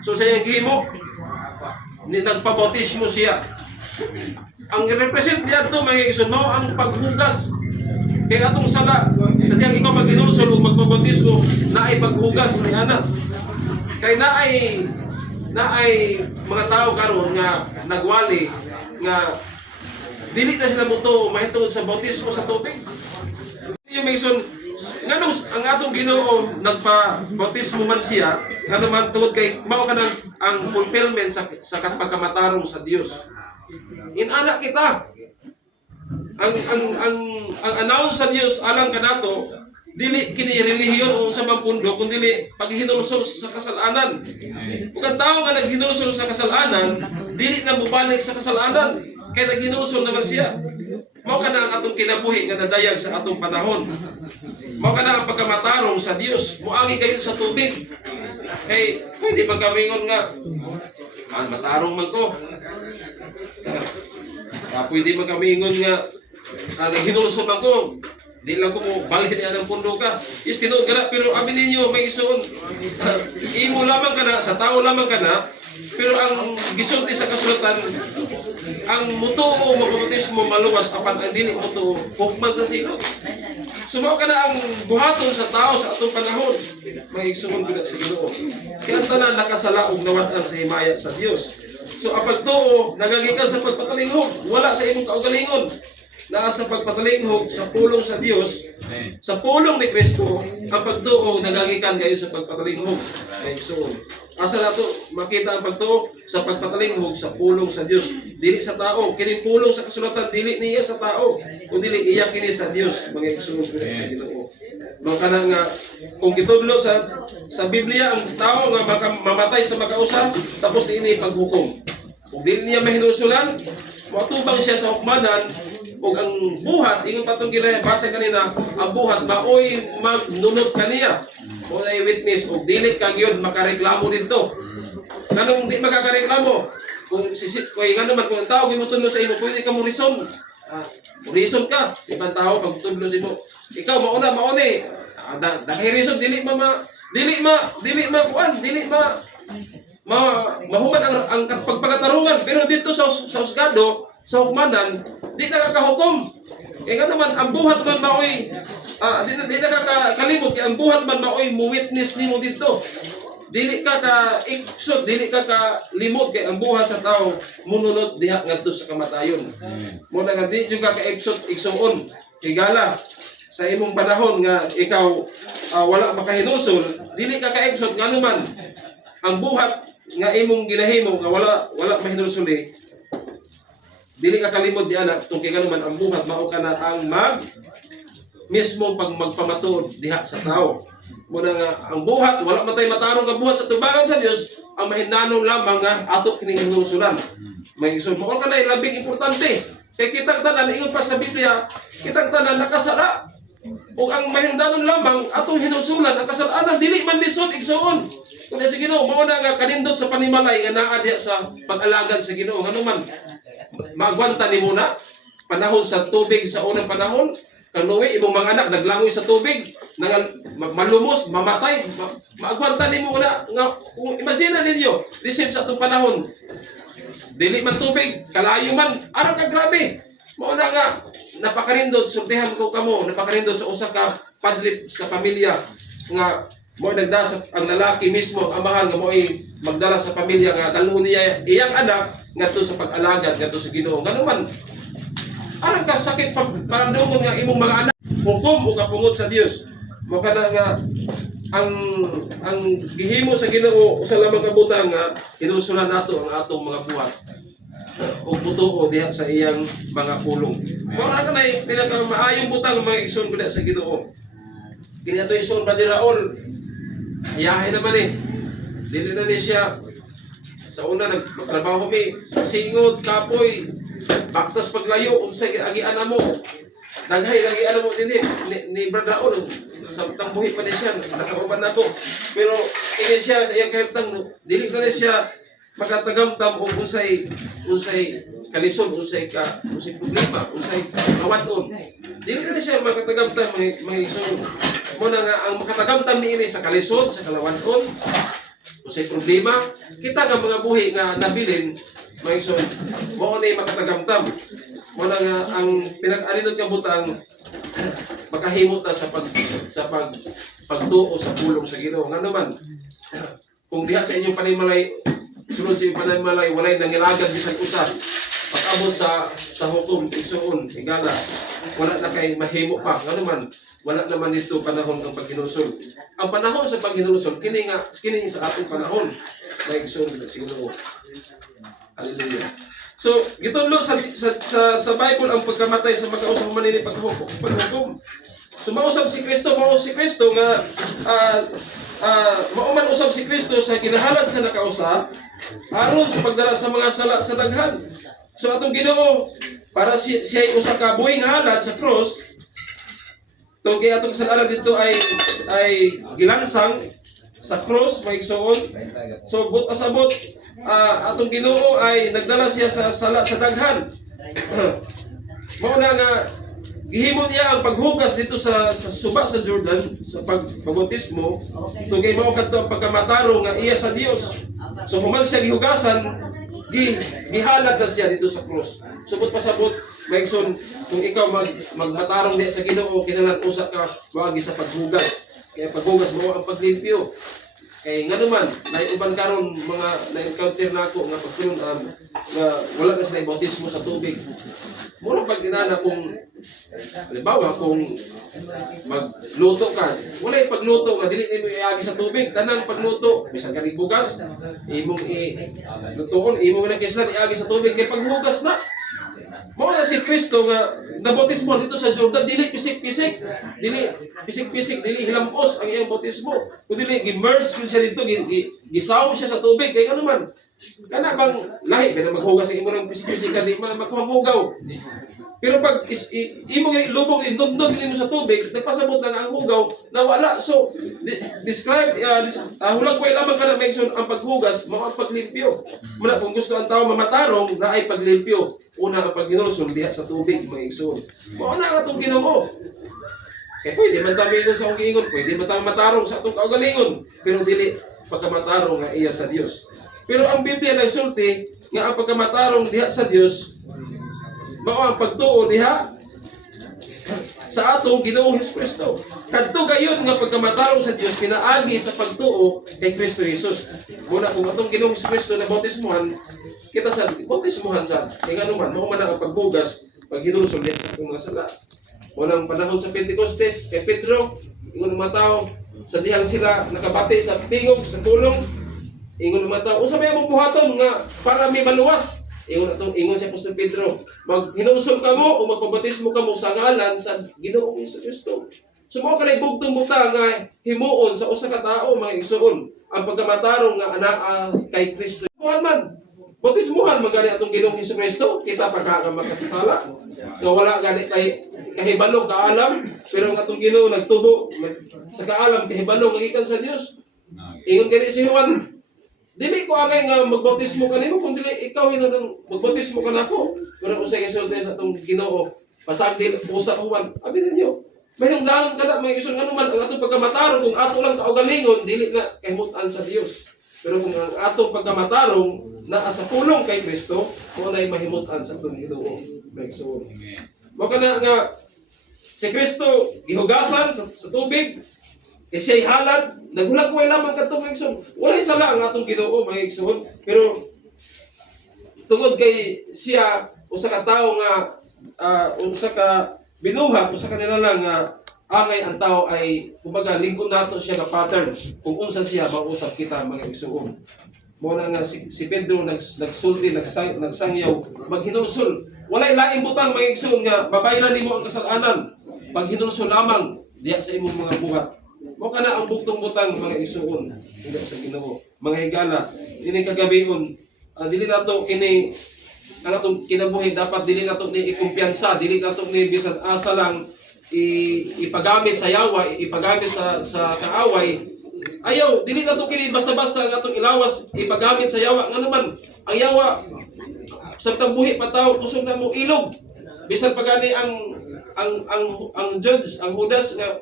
So sa iyang gihimo ni nagpabautismo siya. Ang represent niya to mga igsoon mao ang paghugas. Kaya atong sala sa diyang ikaw maghinulsol ug magpabautismo naay paghugas ni ana. Kay naay mga tao karon nga nagwali nga dili na sila mutuo mahitungod sa bautismo sa tubig. Yung Mason, nganong ang atong Ginoo nagpa-bautismo man siya, ngano man tungod kay mao kanang ang fulfillment sa pagkamatarong sa Dios. Inana kita. Ang announce sa Dios alang kanato dili kini relihiyon o sa mga pundo kundi paghinulsol sa kasalanan. Ug ang tao nga naghinulsol sa kasalanan dili na mubalik sa kasalanan kay naghinulsol naman siya. Mao kana ang atong kinabuhi nga nadayag sa atong panahon. Mao kana ang pagkamatarong sa Dios. Moagi kayo sa tubig. Kay pwede pagkamingon nga matarong man ko. Pwede magkamingon nga naghinulsol man ko. Di lang ko mo balik niya ng pundo ka. Is tinuod ka na, pero amin ninyo may isuon. Imo lamang ka na, sa tao lamang ka na, pero ang gisulti sa kasulatan, ang mutuo magpabautismo maluwas apan ang dili mutuo hukman sa silot. Sumaw ka na ang buhaton sa tao sa atong panahon. May isuon gud sa Ginoo. Kaya tanan nakasala og nawat-an sa himaya sa Dios. So ang pagtuo nagagikan sa pagpatalinghog, wala sa imong kaugalingon. Na sa pagpatalinghog sa pulong sa Dios, sa pulong ni Kristo, ang pagtuo nagagikan kayo sa pagpatalinghog. Ay so, asa nato makita ang pagtuo sa pagpatalinghog sa pulong sa Dios, dili sa tao. Kini pulong sa kasulatan dili niya sa tao, kundi iya kini sa Dios, mga igsoon sa Ginoo. Maka na nga kung gitudlo sa Biblia ang tao nga mamatay sa makausa tapos niini paghukom. Kung dili niya mahinulsulan, matubang siya sa hukmanan. O ang buhat, ingon patong basa kanina, ang buhat, maoy magnunod kaniya. O na witness, o dili ka yun makareklamo dito. Kanong di makakareklamo, kung nga naman, kung ang tao gimutulong sa imo, pwede ka mo reason. Reason ka, ibang tao, pag tutulong sa imo. Ikaw, mauna. Dahil reason, dili mahumad ang pagpagatarungan. Pero dito sa husgado, sa hukmanan, di nakakahukom. Kaya nga naman, ang buhat man maoy, di nakakalimot, kaya ang buhat man maoy, mu-witness nimo dito. Dili ka ka-iksot, dili ka ka-limot, kaya ang buhat sa tao, mununod diha ngadto sa kamatayon. Muna nga, di yung ka-iksot, iksoon, higala, sa imong panahon nga, ikaw, wala makahinusol, dili ka ka-iksot, nga naman, ang buhat nga imong ginahimo, nga wala mahinusuli, dili ka kalimod di anak tungkol ka naman ang buhat mao ka na ang mismo pag magpamatuod diha sa tao. Muna nga ang buhat wala matay matarong ang buhat sa tubangan sa Dios, ang mahinanong lamang nga ato kining hinulsulan. May isul mo ka na labing importante. Kay kitang tanan ingon pa sa Biblia, kitang tanan nakasala. Ug ang mahindanon lamang atong hinulsulan ang kasalanan dili man lisod igsoon. Kun sa Ginoo mao na nga kanindot sa panimalay nga naa diha sa pag-alagad sa Ginoo ngano man magwanta ni muna panahon sa tubig sa unang panahon Noe, imong mga anak naglangoy sa tubig, malumos, mamatay, maagwanta nimo na nga imagine ninyo, disip sa atong panahon. Dili man tubig, kalayo man, aron ka grabe. Mao na nga napakarindot, sultihan ko kamo, napakarindot sa usa ka padre sa pamilya nga mo nagda sa ang lalaki mismo, ang mahal nga mo ay magdala sa pamilya nga dalhon niya iyang anak ngadto sa pag-alagad ngadto sa Ginoo. Ngano man aron ka sakit paramdamon nga imong mga anak hukom o kapungod sa Dios. Mo kana nga ang gihimo sa Ginoo usa lamang ka butang nga inusulan nato ang atong mga buhat ug butuo diha sa iyang mga pulong. Mora kanay pinaka maayong butang mga igsoon gud sa Ginoo. Kini ato igsoon Brother Raul, hayahay naman dili na ni siya sa una nagtrabaho mi singod kapoy baktas paglayo unsay agian mo daghay agian mo dinhi ni Brother Raul sa tambuhi pa ni siya nakauban nako pero ini siya sa iyang kahimtang dili na ni siya makatagamtam og unsay kalisod unsay problema unsay kawadon dili na ni siya makatagamtam mga igsoon mo na nga ang makatagamtam niini sa kalisod sa kalawadon usay problema kita nga mga buhi nga nabilin mga igsoon mo ni makatagamtam mo na nga ang pinag-alinod nga butang makahimot ta sa pagtuo sa pulong sa Ginoo ngano man kung diha sa inyong panimalay sunod sa inyong panimalay walay nangilagad bisan usa pag-abot sa hukom igsoon higala wala na kay mahimo pa ngano man wala naman dito panahon ng paghinusol. Ang panahon sa paghinusol kini sa atong panahon na igsoon siguro. Hallelujah. So gitudlo sa Bible ang pagkamatay sa magkausap manini paghukom. So mausab si Kristo nga mauman usab si Kristo sa ginahalad sa nakausa aron sa pagdala sa mga sala sa daghan. So atong Ginoo para siya usa ka buhing halad sa cross. So kaya atong kasalanan dito ay gilansang sa cross mga igsoon. So but asabot atong Ginoo ay nagdala siya sa sala sa daghan. Mao na nga gihimo niya ang paghugas dito sa suba sa Jordan sa pagbautismo. So kay mao kadto ang pagkamataro nga iya sa Dios. So human siya gihugasan, gihalad na siya dito sa cross. Subot pasabot maigsoon kung ikaw magmatarong di sa Ginoo kinahanglan usa ka wagi sa paghugas. Kaya paghugas mo ang paglimpyo. Kay ngano man uban karon mga na-encounter nako nga pagkulon nga wala na sila bautismo sa tubig. Mura pag inana kung halimbawa kung magluto ka, wala yung pagluto nga dili nimo iagi sa tubig, tanang pagluto bisan ka bugas imong lutuon imong na kislan iagi sa tubig kay paghugas na. Mao na si Kristo nga nabautismo dito sa Jordan dili pisik-pisik, dili hilampos ang iyang bautismo. Kundi gi-immerse siya dito, gisaom siya sa tubig kay ano man. Kana bang lahi pero maghugas ang imo ng pisik-pisik kadi man maghugaw. Pero pag imo lubog indumdum nimo sa tubig, nagpasabot na ang hugaw nawala. So describe hulag ko lamang kana mention ang paghugas mao ang paglimpyo. Muna kung gusto ang tao mamatarong na ay paglimpyo. Una ang paghinulsol diha sa tubig mga igsoon. Mao na atong Ginoo. Kaya pwede man tayo sa akong giingon, pwede man tayo matarong sa atong kaugalingon, pero dili pagkamatarong nga iya sa Dios. Pero ang Biblia nagsulti nga ang pagkamatarong diha sa Dios mao ang pagtuo diha sa atong Ginoong Hesukristo. Kadto gayon nga pagkamatarong sa Dios pinaagi sa pagtuo kay Kristo Jesus. Muna kung atong Ginoong Hesukristo na bautismuhan, kita sa bautismuhan sa kay ngano man mao man ang paghugas, paghinulsol diha sa atong mga sala. Unang panahon sa Pentecostes kay Pedro, ingon mga tao sa dihang sila nakabati sa tingog sa tulong, ingon mga tao usa may among buhaton nga para may maluwas. Ingon si Apostol Pedro, maghinulsol kamo o magpabautismo kamo sa ngalan sa Ginoong Hesukristo. So mao kanay bugtong buta nga himuon sa usa ka tawo mga igsoon ang pagkamatarong nga anaa kay Kristo. Kuan man bautismuhan magani atong Ginoong Hesukristo, kita pagka makasasala. Nga wala gani tay kahibalo kaalam, pero ang atong Ginoo nagtubo sa kaalam kahibalo gikan sa Dios. Ingon kani si Juan, dili ko angay nga magbautismo kanimo kung dili ikaw hinung magbautismo kanako. Pero usay gisulti sa atong Ginoo pasagdil usa uwan. Abi ninyo. May nangdanon kada may ison ano man ang atong pagkamatarong kung ato lang kaugalingon dili na kahimutan sa Dios. Pero kung ang atong pagkamatarong naa sa pulong kay Kristo, mo nay mahimutan sa atong Ginoo. May ison. Mo kana nga si Kristo gihugasan sa tubig, kay siya'y halad, nagulag-way lamang katong mga igsoon. Walay sala ang atong Ginoo mga igsoon, pero tungod kay siya usa ka tawo nga usa ka binuhat, usa ka nilalang nga angay ang tao ay kumbaga lingkod nato siya nga pattern kung unsa siya mausap kita mga igsoon. Mo na nga si Pedro nagsulti, nagsangyaw, maghinulsol. Walay laing butang mga igsoon nga babayaran nimo ang kasalanan pag hinulsol lamang diya sa imong mga buhat. Mo kana ang buktong butang mga igsoon hindi sa Ginoo. Mga higala, ini kagabion dili nato ini ang atong kinabuhi dapat dili nato ni ikumpiyansa, dili nato ni bisan asa lang ipagamit sa yawa, ipagamit sa kaaway. Ayaw, dili nato kini basta-basta ang atong ilawas ipagamit sa yawa. Ngano man ang yawa sa buhi pataw kusog na mo ilog. Bisan pagani ang judge, ang hudas nga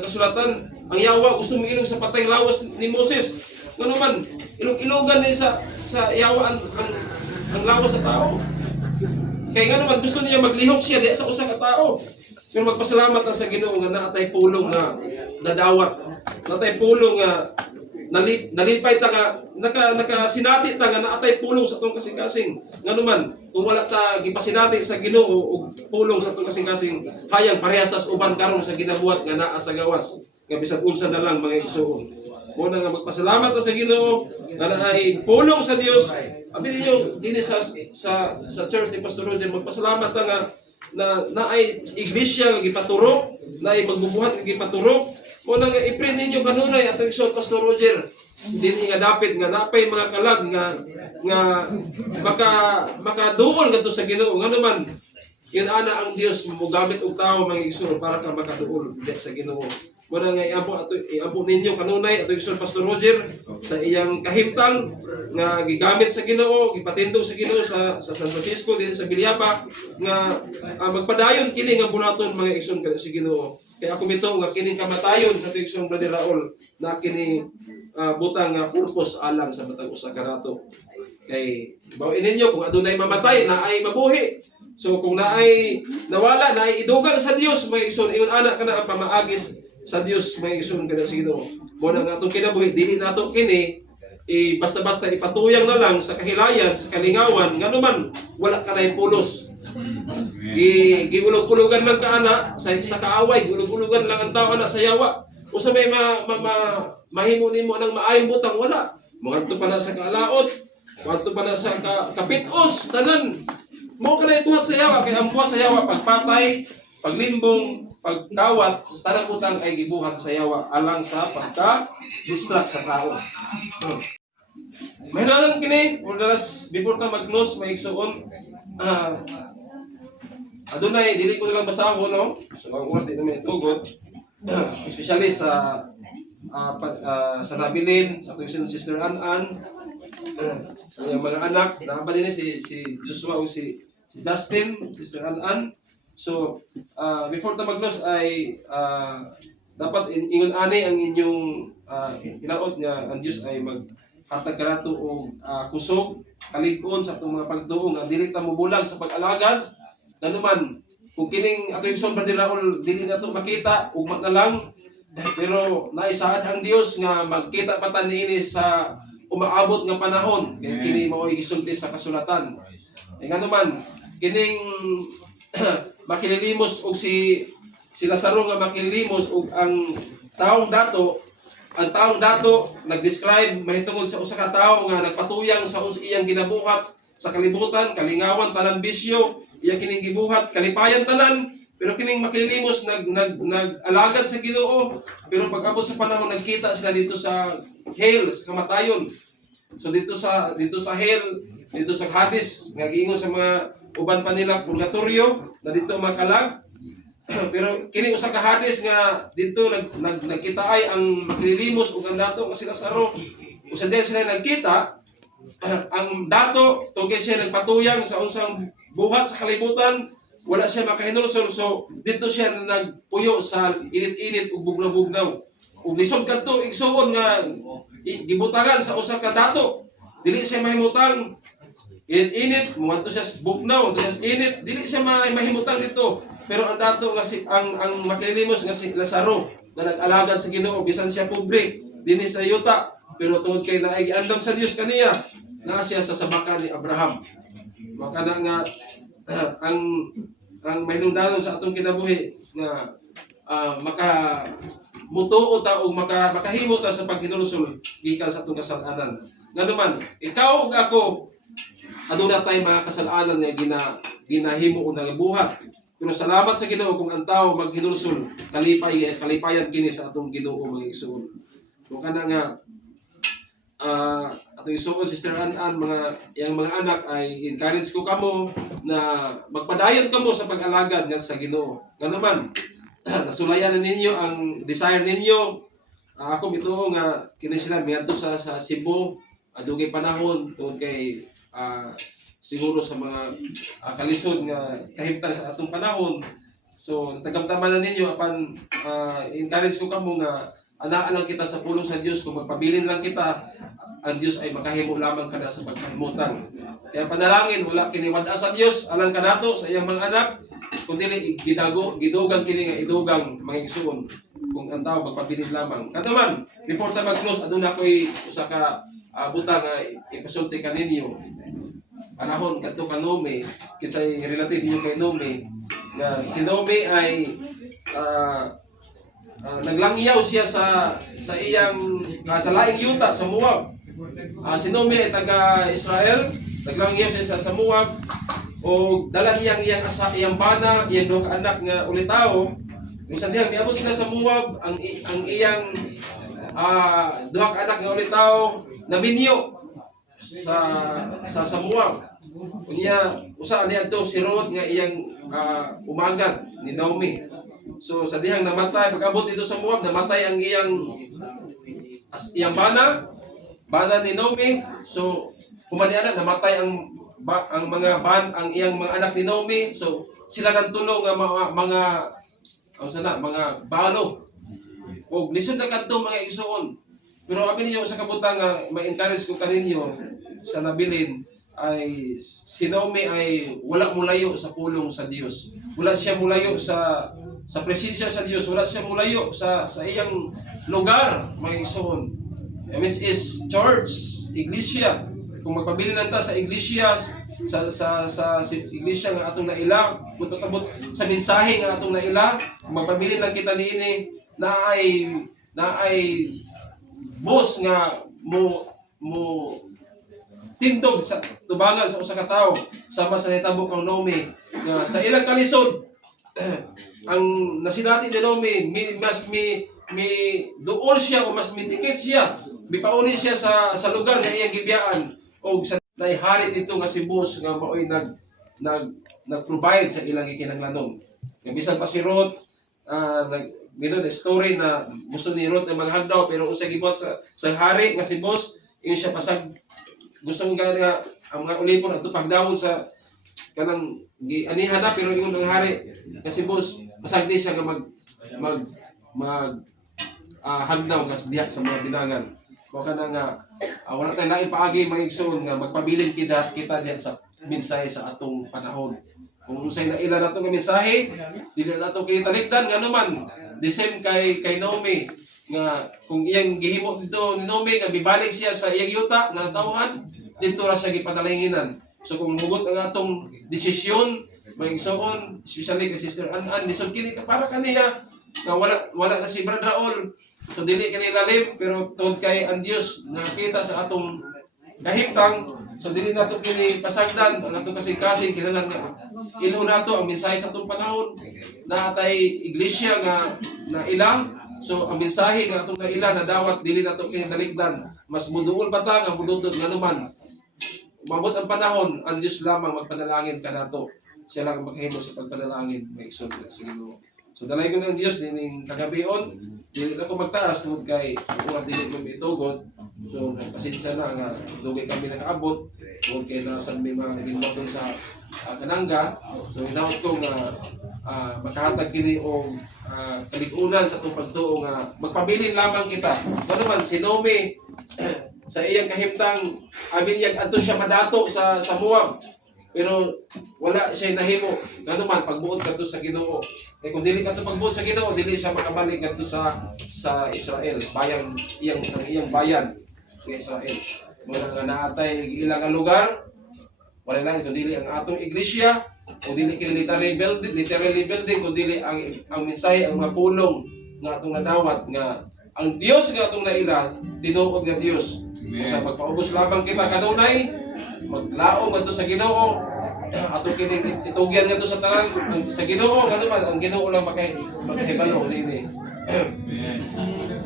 kasulatan, ang yawa gusto mo ilog sa patay lawas ni Moses. Ngano man ilog-ilogan ni sa yawa ang lawas sa tao. Kaya nga naman gusto niya maglihok siya di sa usa ka tao. Pero magpasalamat na sa Ginoo nga naatay pulong na nadawat. Naatay pulong nga nalipay ta nga nakasinati ta nga naatay pulong sa atong kasing-kasing. Ngano man kung wala ta gipasinati sa Ginoo og pulong sa atong kasing-kasing, hayang parehas tas uban karon sa ginabuhat nga naa sa gawas. Nga bisan unsa na lang mga igsoon. Mo na nga magpasalamat ta sa Ginoo nga naay pulong sa Dios. Abi niyo dinhi sa church ni Pastor Roger magpasalamat ta nga naay iglesia nga gipaturok, naay magbubuhat nga gipaturok. Mo na nga i-pray ninyo kanunay atong igsoon Pastor Roger. Dinhi nga dapit nga napay mga kalag nga makaduol ngadto sa Ginoo. Ngano man yun ana ang Dios mogamit og tawo mga igsoon para ka makaduol sa Ginoo. Muna nga iampo ninyo kanunay ato igsoon Pastor Roger sa iyang kahimtang nga gigamit sa Ginoo, gipatindog sa Ginoo sa San Francisco dinhi sa Biliapa nga magpadayon kini nga bunaton mga igsoon sa Ginoo. Kaya ako mito nga kini kamatayon sa igsoon Brother Raul na kini butang nga purpose alang sa matag usa ka rato. Kay bawin ninyo kung adunay mamatay na ay mabuhi. So kung naay nawala na ay idugang sa Dios mga igsoon ingon ana kana ang pamaagis sa Dios may igsoon kada sa Ginoo. Mo na nga atong kinabuhi dili nato kini basta-basta ipatuyang na lang sa kahilayan, sa kalingawan, ngano man wala ka nay pulos. Giulog-ulogan lang ka ana sa kaaway, giulog-ulogan lang ang tao ana sa yawa. Usa may mahimo nimo nang maayong butang wala. Moadto pa na sa kaalaot, moadto pa na sa kapitos tanan. Mo ka nay buhat sa yawa kay ang buhat sa yawa pagpatay, paglimbong, pagkawat, tanang utang ay gibuhat sa yawa alang sa pagka-distract sa tao. May nalang kini, ordalas, before ta mag-close, may igsoon, adunay, dili ko nilang basahon, no? Sa mga oras, dito may tugot. Especially sa nabilin, sa tuwing Sister An-An, sa mga anak, nakapa din si Joshua o si Justin, Sister An-An. So, before ta mag-close ay dapat ingon ani ang inyong hinaot nga ang Dios ay maghatag kanato og kusog, kalig-on sa atong mga pagtuo nga dili ta mobulag sa pag-alagad. Ngano man kung kining ato igsoon Brother Raul dili nato makita ugma na lang pero naisaad ang Dios nga magkita pa ta niini sa umaabot nga panahon kay kini mao gisulti sa kasulatan. Ngano man kining makililimos og si Lazaro nga makililimos og ang taong dato nag-describe mahitungod sa usa ka tawo nga nagpatuyang sa iyang ginabuhat sa kalibutan, kalingawan, tanan bisyo, iyang kining gibuhat, kalipayan tanan, pero kining makililimos nag-alagad sa Ginoo, pero pag-abot sa panahon nagkita sila dito sa hell, sa kamatayon. So dito sa hell, dito sa Hades, nga giingon sa mga uban pa nila purgatorio na dito makalag. Pero kini usa ka Hades nga dito nagkita ay ang makililimos ug ang dato nga si Lazaro. Usa din sila nagkita ang dato tungkol siya nagpatuyang sa unsang buhat sa kalibutan wala siya makahinulsol. So dito siya nagpuyo sa init-init ug bugnaw-bugnaw. Ug lisod kadto igsuon nga gibutangan sa usa ka dato. Dili siya mahimutang init-init, muadto siya sa bugnaw, siya sa init, dili siya mahimutang dito. Pero ang dato nga si ang makilimos nga si Lazaro na nag-alagad sa Ginoo bisan siya pobre dinhi sa yuta, pero tungod kay naay giandam sa Dios kaniya, naa siya sa sabakan ni Abraham. Maka na nga ang mahinungdanon sa atong kinabuhi nga maka mutuo ta o makahimo ta sa paghinulsol gikan sa atong kasalanan. Nganuman, ikaw ug ako aduna tay mga kasalanan nga ginahimo o nagabuhat. Pero salamat sa Ginoo kung ang tao maghinulsol, kalipayan kini sa atong Ginoo mga igsoon. Kung kana nga atong igsoon, Sister An, yang mga anak ay encourage ko kamo na magpadayon kamo sa pag-alagad nga sa Ginoo. Nganuman, nasulayan na ninyo ang desire ninyo. Ako bituo nga kini sila miadto sa Cebu, adugay panahon tungod kay siguro sa mga kalisod nga kahimtang sa atong panahon. So tagamtaman na ninyo apan encourage ko kamo nga anaan lang kita sa pulong sa Dios. Kung magpabilin lang kita, ang Dios ay makahimo lamang kada sa pagpahimutan. Kaya panalangin, wala kini wad sa Dios alang kanato sa iyang mga anak, kundi gidugang kini nga idugang mga igsoon kung ang tao magpabilin lamang. Katuman, before ta mag-close, aduna ko'y usa ka butang nga ipasulti kaninyo. Panahon kadto ka Nome, kisay relative niyo kay Nome, nga si Nome ay naglangyaw siya sa iyang sa laing yuta sa Moab. Si Nome ay taga Israel, naglangyaw siya sa Moab o dala niyang iyang bana, iyang duha ka anak nga ulitaw. Kung sa diyang miabot sila sa Moab, ang iyang duha ka anak nga ulitaw naminyo sa Moab. Unya usa niya to si Ruth nga iyang umagad ni Naomi. So sa dihang namatay, pag-abot dito sa Moab, namatay ang iyang bana ni Naomi. So kumaniana namatay ang iyang mga anak ni Naomi. So sila nagtulong nga mga balo. O lisod na kadto mga igsoon. Pero abi ninyo sa kabutang nga ma-encourage ko kaninyo sa nabilin ay si Naomi ay wala mulayo sa pulong sa Dios. Wala siya mulayo sa presensya sa Dios. Wala siya mulayo sa iyang lugar, mga igsoon. Which is church, iglesia. Kung magpabilin nanta sa iglesia, sa iglesia nga atong naila, kung pasabot sa mensahe nga atong naila, kung magpabilin lang kita niini na ay boss nga mo tindog sa tubangan sa usa ka tawo sama sa nahitabo kang Naomi nga sa ilang kalisod ang nasinati ni Naomi mas duol siya o mas midikit siya bipauli siya sa lugar nga iyang gibiyaan o sa naihari dito nga si boss nga maoy nag-provide sa ilang gikinahanglanon. Nga bisan pa si Ruth ginoon story na gusto ni Ruth na maghagdaw pero usa gibuhat sa hari nga si boss ingon siya pasag gusto nga ang mga ulipon ato pagdawon sa kanang anihan na pero ingon ang hari kasi boss pasag di siya nga mag hagdaw kas diha sa mga bilangan. Mo kana nga wala tay lain paagi mga igsoon nga magpabilin kita diha sa mensahe sa atong panahon. Kung unsay naila nato nga mensahe, dili nato kinitalikdan nga naman. The same kay Naomi nga kung iyang gihimo dito ni Naomi nga bibalik siya sa iyang yuta nga tawhan, dito ra siya gipadalinginan. So kung hugot ang atong desisyon, mga igsoon, especially kay Sister An, lisod kini para kaniya nga wala na si Brother Raul. So dili kini lalim pero tungod kay ang Dios nakita sa atong kahimtang. So dili nato kini pasagdan ang atong kasing-kasing kinahanglan nga ilo nato ang mensahe sa atong panahon na tay iglesia nga na ilang. So ang mensahe nga atong naila na dawat dili nato kini daligdan. Mas muduol pa ta nga mududod nga naman. Umabot ang panahon, ang Dios lamang magpanalangin kanato. Siya lang makahimo sa pagpanalangin, may igsoon sa Ginoo. So dalay ko ng Dios nining kagabion, dili na ko magtaas tungod kay urat dili ko itugod. So pasensya na nga dugay kami nakaabot tungod kay nasa may mga ginbaton sa kanangga. So hinaot ko nga makahatag kini og kaligunan sa atong pagtuo nga magpabilin lamang kita. Ano man si Nomi sa iyang kahimtang abiniyag adto siya madato sa Moab. Pero wala siya nahimo. Kano man pagbuot kadto sa Ginoo. Eh kung dili kadto pagbuot sa Ginoo, dili siya makabalik kadto sa Israel, bayan iyang bayan ng Israel. Mga nga naatay ilang lugar, wala lang kung dili ang atong iglesia, o dili kini literally building, kung dili ang mensahe ang mapulong nga atong nadawat nga ang Dios nga atong naila tinuod nga Dios. Sa pagpaubos lamang kita kanunay, maglaom adto sa Ginoo, atong kini itugyan ngadto sa tanan sa Ginoo, ngano man ang Ginoo lang makahibalo nini.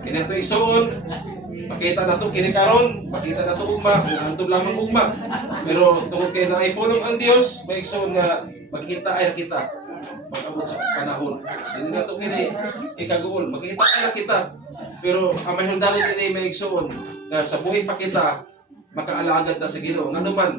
Kini ato isuon, makita nato kini karon, makita nato ugma, hantod lamang ugma. Pero tungod kay naay pulong ang Dios, may isuon nga makita ay kita pag-abot sa panahon. Hindi nato kini ikaguol, makita ay kita. Pero ang mahindalo kini may isuon nga sa buhi pa kita makaalagad na sa Ginoo. Ngano man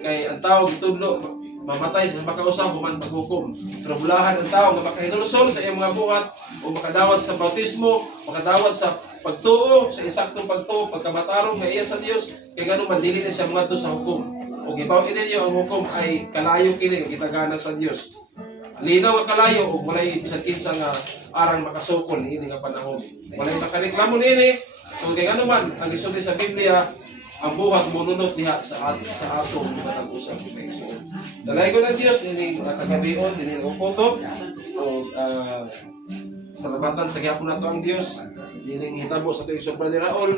kay ang tao gitudlo mamatay sa makausap human paghukom. Pero bulahan ang tao nga makahinulsol sa iyang mga buhat o makadawat sa bautismo, makadawat sa pagtuo, sa insaktong pagtuo, pagkamatarong nga iya sa Dios, kay ngano man dili na siya ngadto sa hukom. O gibaw ninyo ang hukom ay kalayo kini gitagana sa Dios. Linaw nga kalayo ug walay bisan kinsa nga arang makasukol ini nga panahon. Walay makareklamo nini. So kay ngano man ang gisulti sa Biblia, ang buhat mununot diha sa atong matag-usap kita igsoon. Dalay ko ng Dios ini kagabion dinhi ang photo o salabatan sa gihapon nato ang Dios dinhi hitabo sa tuig Brother Raul.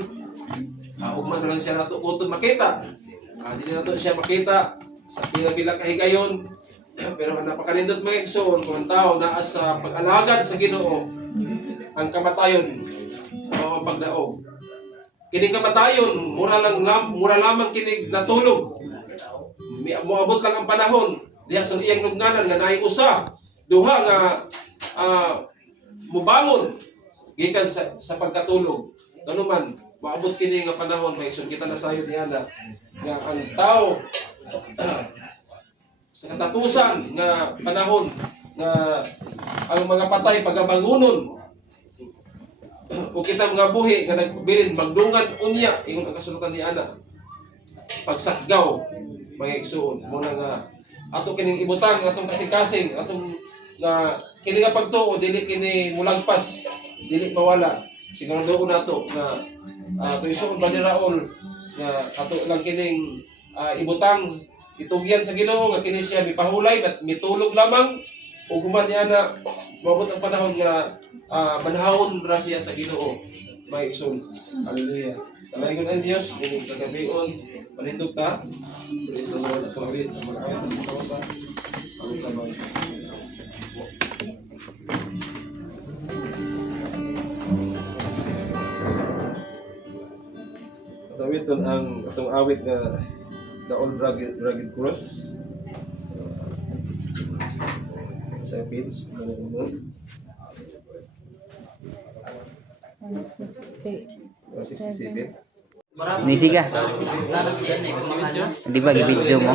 Ugma lang siya nato utod makita. Dili nato siya makita sa pila kahigayon. Pero napakanindot mga igsoon kung ang tao naa sa pag-alagad sa Ginoo, ang kamatayon o pagdaog. Kini kamatayon, mura lamang kini natulog. Moabot lang ang panahon diha sa iyang lugnanan nga naay usa, duha nga mubangon gikan sa pagkatulog. Kano man moabot kini nga panahon may isun kita na sayo diha nga ang tao sa katapusan nga panahon nga ang mga patay pagabangunon o kita mga buhi nga nagbilin magdungan unya ingon ang kasulatan ni ana pagsakgaw mga igsoon mo nga ato kining ibutang atong kasing-kasing atong nga kini nga pagtuo dili kini mulagpas dili mawala siguro nato nga ato isuon Brother Raul nga ato lang kining ibutang itugyan sa Ginoo nga kini siya mipahulay at mitulog lamang ug human niya na mabot ang panahon nga manahon ra siya sa Ginoo may igsoon. Hallelujah. Talagon ang Dios ini kagabion panindog ta. Praise the Lord. Pawit ang mga ayat sa kawasa. Ang tabang. Tawid ton ang atong awit nga The Old Rugged Cross. Sa page, ano mo? 167. Nisiga. Di ba, gibidyo mo?